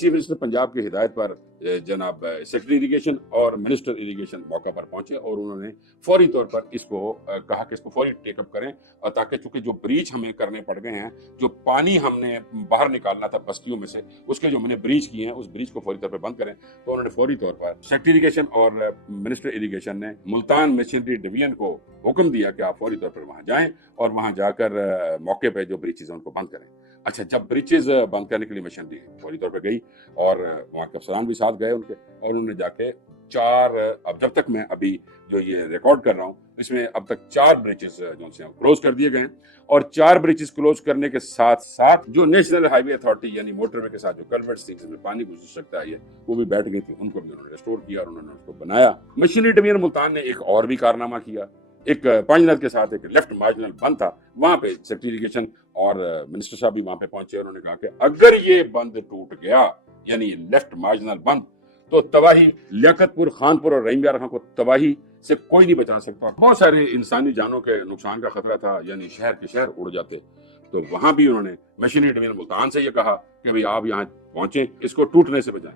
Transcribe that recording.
Chief minister Punjab کی ہدایت پر جناب سیکرٹری اریگیشن اور منسٹر اریگیشن موقع پر پہنچے اور انہوں نے فوری طور پر اس کو کہا کہ اس کو فوری ٹیک اپ کریں، اور تاکہ چونکہ جو بریچ ہمیں کرنے پڑ گئے ہیں، جو پانی ہم نے باہر نکالنا تھا بستیوں میں سے، اس کے جو ہم نے بریچ کیے ہیں، اس بریچ کو فوری طور پر بند کریں۔ تو انہوں نے فوری طور پر سیکرٹری اریگیشن اور منسٹر اریگیشن نے ملتان مشینری ڈویژن کو حکم دیا کہ آپ فوری طور پر وہاں جائیں اور وہاں جا کر موقع پہ جو بریچز ہیں ان کو بند کریں۔ اچھا، جب بریچز بند کرنے کے لیے مشینری فوری طور پہ گئی اور وہاں کے افسران بھی ساتھ گئے ان کے، اور انہوں نے جا کے اب جب تک میں ابھی جو یہ ریکارڈ کر رہا ہوں، اس میں اب تک 4 بریچز جو سے کلوز کر دیے گئے ہیں، اور 4 بریچز کلوز کرنے کے ساتھ ساتھ جو نیشنل ہائی وے اتھارٹی یعنی موٹر وے کے ساتھ جو کلورٹس تھے جس میں پانی گزر سکتا ہے وہ بھی بیٹھ گئی تھی، ان کو بھی انہوں نے ریسٹور کیا اور انہوں نے اس کو بنایا۔ مشینری ڈویژن ملتان نے ایک اور بھی کارنامہ کیا، ایک پانچ کے ساتھ ایک لیفٹ مارجنل بند تھا، وہاں پہ سیکرٹری اریگیشن اور منسٹر صاحب بھی وہاں پہ پہنچے، انہوں نے کہا کہ اگر یہ بند ٹوٹ گیا یعنی لیفٹ مارجنل بند تو تباہی، لیاقت پور، خانپور اور رحیم یار خان کو تباہی سے کوئی نہیں بچا سکتا، بہت سارے انسانی جانوں کے نقصان کا خطرہ تھا، یعنی شہر کے شہر اڑ جاتے۔ تو وہاں بھی انہوں نے مشینری ڈویژن ملتان سے یہ کہا کہ بھئی آپ یہاں پہنچیں، اس کو ٹوٹنے سے بچائیں۔